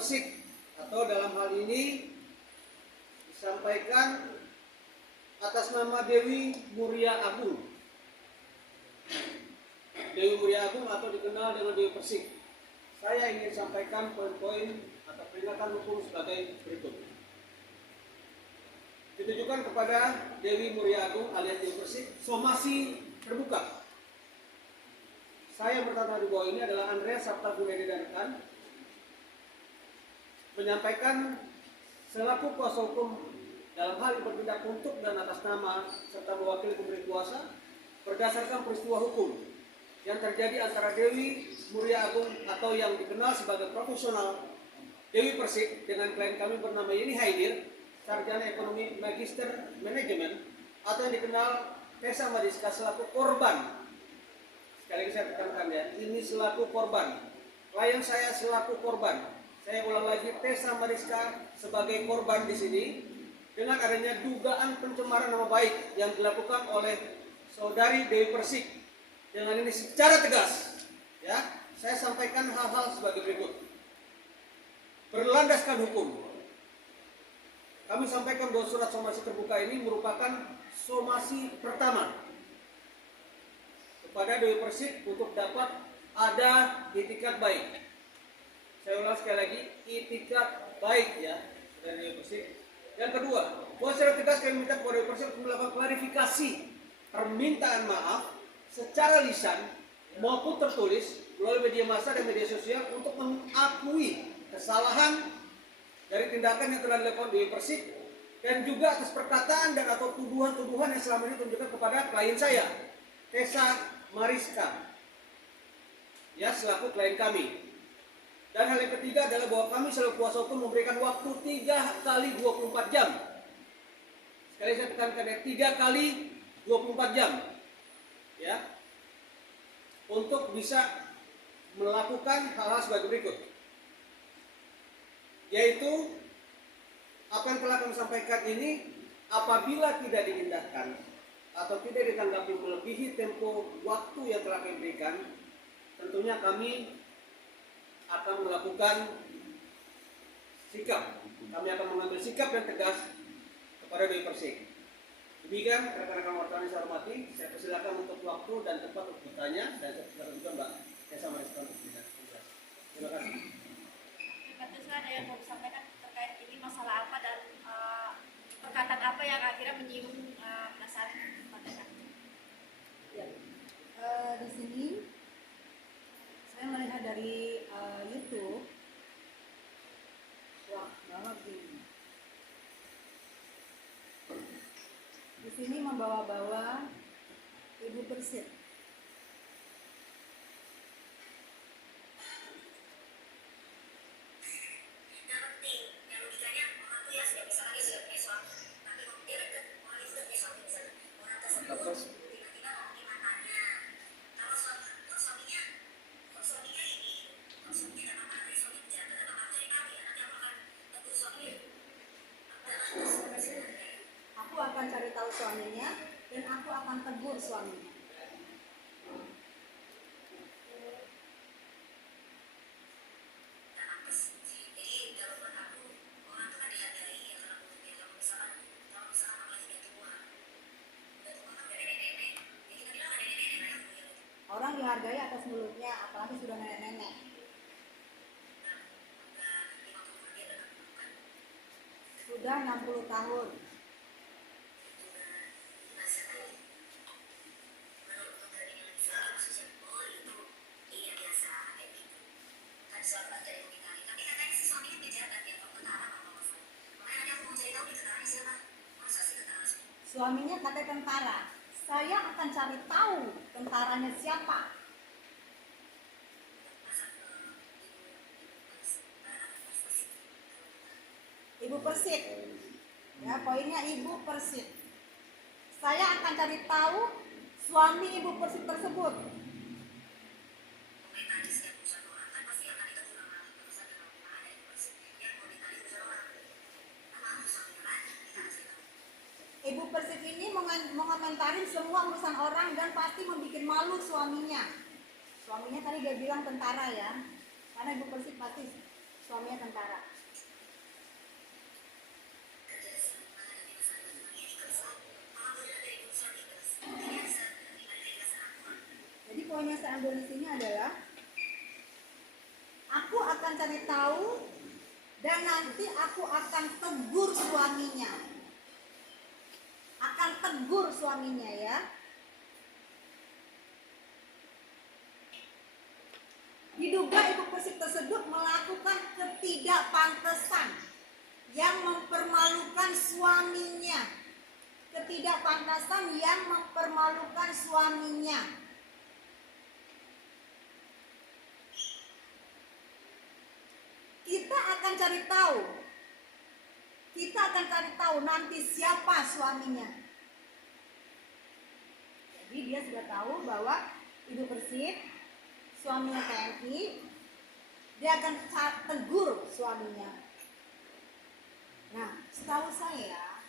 Persik, atau dalam hal ini disampaikan atas nama Dewi Muria Agung. Dewi Muria Agung atau dikenal dengan Dewi Persik. Saya ingin sampaikan poin-poin atau peringatan hukum sebagai berikut. Ditujukan kepada Dewi Muria Agung alias Dewi Persik, somasi terbuka. Saya pertama di bawah ini adalah Andreas Sabta Gunedi dan rekan, menyampaikan selaku kuasa hukum dalam hal yang bertindak untuk dan atas nama serta mewakili pemberi kuasa berdasarkan peristiwa hukum yang terjadi antara Dewi Muria Agung atau yang dikenal sebagai profesional Dewi Persik dengan klien kami bernama Yeni Haidir, sarjana ekonomi magister manajemen, atau yang dikenal Tessa Mariska selaku korban. Sekali lagi saya tekankan ya, ini selaku korban. Klien saya selaku korban. Saya ulang lagi, Tessa Mariska sebagai korban di sini dengan adanya dugaan pencemaran nama baik yang dilakukan oleh saudari Dewi Persik. Dengan ini secara tegas, ya, saya sampaikan hal-hal sebagai berikut. Berlandaskan hukum. Kami sampaikan bahwa surat somasi terbuka ini merupakan somasi pertama kepada Dewi Persik untuk dapat ada itikat baik. Saya ulang sekali lagi, itikat baik ya dari Dewi Persik. Yang kedua, bahwa secara tegas kami minta kepada Dewi Persik untuk melakukan klarifikasi permintaan maaf secara lisan maupun tertulis melalui media massa dan media sosial untuk mengakui kesalahan dari tindakan yang telah dilakukan Dewi Persik dan juga atas perkataan dan atau tuduhan-tuduhan yang selama ini ditunjukkan kepada klien saya, Tessa Mariska, ya selaku klien kami. Dan hal yang ketiga adalah bahwa kami selaku kuasa hukum memberikan waktu 3 kali 24 jam. Sekali saya tekankan ya, 3 kali 24 jam. Ya. Untuk bisa melakukan hal-hal sebagai berikut. Yaitu apa yang telah kami sampaikan ini apabila tidak diindahkan atau tidak ditanggapi melebihi tempo waktu yang telah kami berikan, tentunya kami akan melakukan sikap. Kami akan mengambil sikap yang tegas kepada Dewi Persik. Demikian rekan-rekan wartawan yang saya hormati, saya persilakan untuk waktu dan tempat untuk bertanya dan saya persilakan juga Mbak Tessa Mariska untuk berbicara. Terima kasih. Saya ada yang mau disampaikan terkait ini masalah apa dan perkataan apa yang akhirnya menyinggung perasaan Mbak. Ya. Di sini saya melihat dari YouTube. Wah, banget ini. Di sini membawa-bawa Ibu Persik. Aku akan cari tahu suaminya dan aku akan tegur suaminya. Orang dihargai atas mulutnya, apalagi sudah nenek-nenek. Sudah 60 tahun. Suaminya katanya tentara. Saya akan cari tahu tentaranya siapa. Ibu Persik. Ya, poinnya Ibu Persik. Saya akan cari tahu suami Ibu Persik tersebut. Ibu Persik ini mengomentari semua urusan orang dan pasti membuat malu suaminya. Suaminya tadi dia bilang tentara ya, karena Ibu Persik pasti suaminya tentara. Jadi poin yang saya ambil di sini adalah aku akan cari tahu dan nanti aku akan tegur suaminya. Akan tegur suaminya ya. Diduga ibu persik tersebut melakukan ketidakpantasan yang mempermalukan suaminya. Ketidakpantasan yang mempermalukan suaminya. Kita akan cari tahu. Kita akan cari tahu nanti siapa suaminya. Jadi dia sudah tahu bahwa ibu persik suaminya TNI, dia akan tegur suaminya. Nah, setahu saya,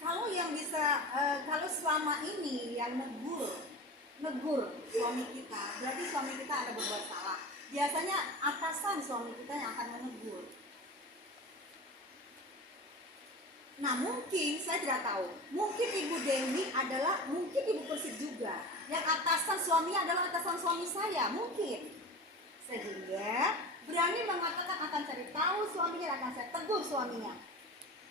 kalau yang bisa, kalau selama ini yang negur suami kita, berarti suami kita ada berbuat salah. Biasanya atasan suami kita yang akan menegur. Nah mungkin, saya tidak tahu, mungkin Ibu Dewi adalah, mungkin Ibu Persik juga, yang atasan suaminya adalah atasan suami saya, mungkin. Sehingga berani mengatakan akan cari tahu suaminya, akan saya tegur suaminya.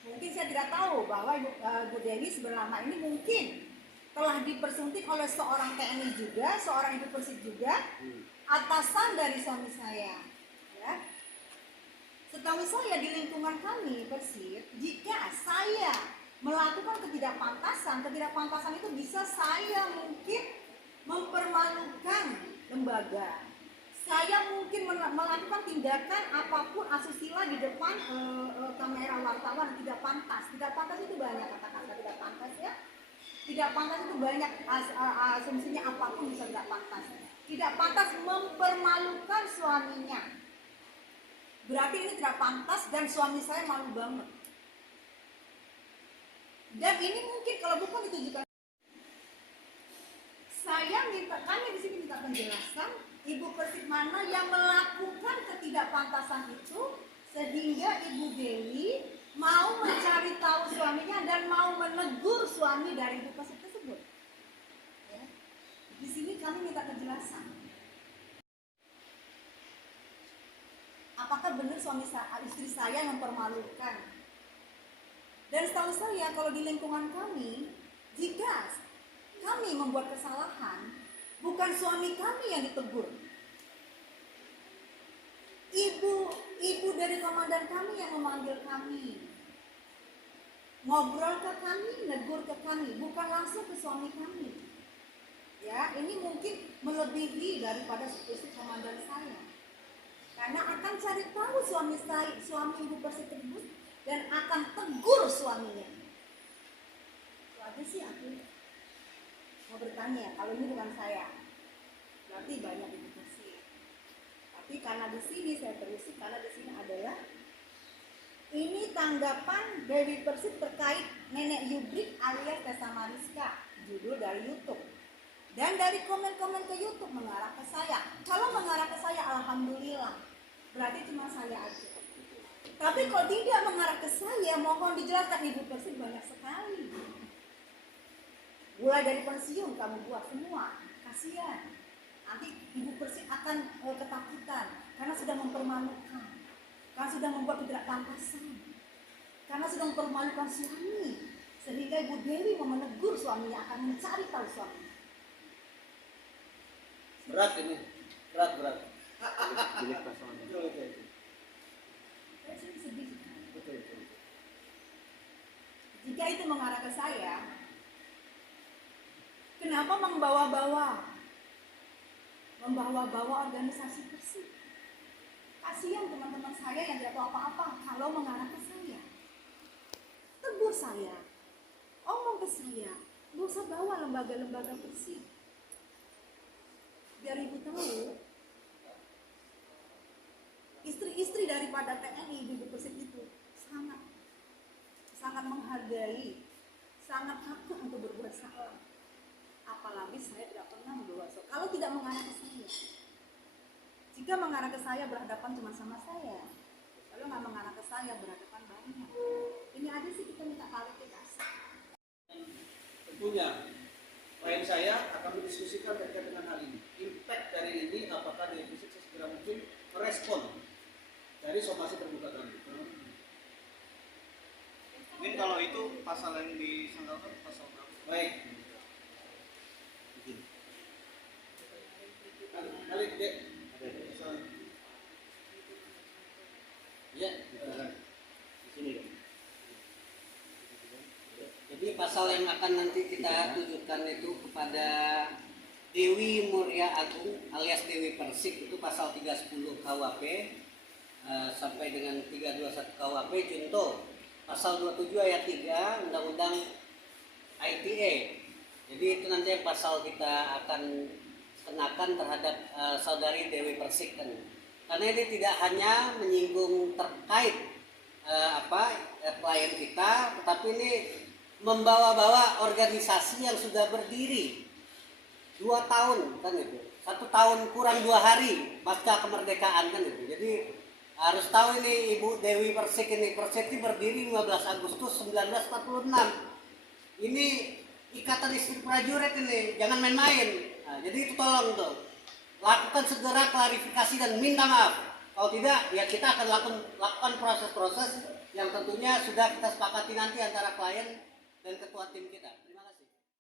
Mungkin saya tidak tahu bahwa Ibu Dewi selama ini mungkin telah dipersuntik oleh seorang TNI juga, seorang Ibu Persik juga, atasan dari suami saya. Ya. Setahu saya di lingkungan kami Persik, jika saya melakukan ketidakpantasan itu bisa saya mungkin mempermalukan lembaga. Saya mungkin melakukan tindakan apapun asusila di depan kamera wartawan, tidak pantas. Tidak pantas itu banyak kata-kata tidak pantas ya. Tidak pantas itu banyak asumsinya apapun bisa tidak pantas. Tidak pantas mempermalukan suaminya. Berarti ini tidak pantas dan suami saya malu banget. Dan ini mungkin kalau bukan ditujukan. Kami di sini minta penjelasan Ibu Persik mana yang melakukan ketidakpantasan itu sehingga Ibu Dewi mau mencari tahu suaminya dan mau menegur suami dari Ibu Persik tersebut. Ya. Di sini kami minta penjelasan. Apakah benar istri saya mempermalukan? Dan setahu saya kalau di lingkungan kami, jika kami membuat kesalahan, bukan suami kami yang ditegur. Ibu dari komandan kami yang memanggil kami. Ngobrol ke kami, negur ke kami, bukan langsung ke suami kami. Ya, ini mungkin melebihi daripada istri komandan saya. Karena akan cari tahu suami Ibu Persik tersebut dan akan tegur suaminya. Itu aja sih aku mau bertanya. Kalau ini bukan saya, berarti banyak Ibu Persik. Tapi karena di sini saya terusik, karena di sini adalah ini tanggapan Dewi Persik terkait Nenek Yubrik alias Tessa Mariska, judul dari YouTube. Dan dari komen-komen ke YouTube mengarah ke saya. Kalau mengarah ke saya, alhamdulillah. Berarti cuma saya aja. Tapi kalau tidak mengarah ke saya, mohon dijelaskan. Ibu Persik banyak sekali. Mulai dari pensiun kamu buat semua. Kasihan. Nanti Ibu Persik akan ketakutan karena sudah mempermalukan. Karena sudah membuat ketidakpantasan. Karena sudah mempermalukan suami. Sehingga Ibu Dewi mau menegur suaminya, akan mencari tahu suaminya. Berat ini, berat. Saya sedih. Jika itu mengarah ke saya, kenapa membawa-bawa organisasi Persik? Kasihan teman-teman saya yang tidak tahu apa-apa kalau mengarah ke saya. Tegur saya, omong ke saya, nggak usah bawa lembaga-lembaga Persik. Biar ibu tahu, istri-istri daripada TNI Ibu Persik itu sangat menghargai, sangat takut untuk berbuat salah. Apalagi saya tidak pernah berbuat salah. Kalau tidak mengarah ke saya, Jika mengarah ke saya berhadapan cuma sama saya, kalau nggak mengarah ke saya berhadapan banyak. Ini aja sih kita minta klarifikasi. Tentunya klien saya akan mendiskusikan terkait dengan hal ini. Impact dari ini apakah di fisik segera mungkin merespon dari somasi terbuka kami. Mungkin kalau itu pasal yang disangkakan pasal berapa? Baik. Kali dek. Ya, di sini. Jadi pasal yang akan nanti kita tujukan itu kepada Dewi Muria Agung alias Dewi Persik itu pasal 310 KUHP sampai dengan 321 KUHP contoh pasal 27 ayat 3 Undang-Undang ITE. Jadi itu nanti yang pasal kita akan kenakan terhadap saudari Dewi Persik kan. Karena ini tidak hanya menyinggung terkait klien kita, tetapi ini membawa-bawa organisasi yang sudah berdiri 2 tahun kan itu, 1 tahun kurang 2 hari pasca kemerdekaan kan itu. Jadi harus tahu ini Ibu Dewi Persik ini berdiri 15 Agustus 1946. Ini ikatan istri prajurit ini, jangan main-main. Nah, jadi itu tolong tuh lakukan segera klarifikasi dan minta maaf. Kalau tidak, ya kita akan lakukan proses-proses yang tentunya sudah kita sepakati nanti antara klien dan ketua tim kita.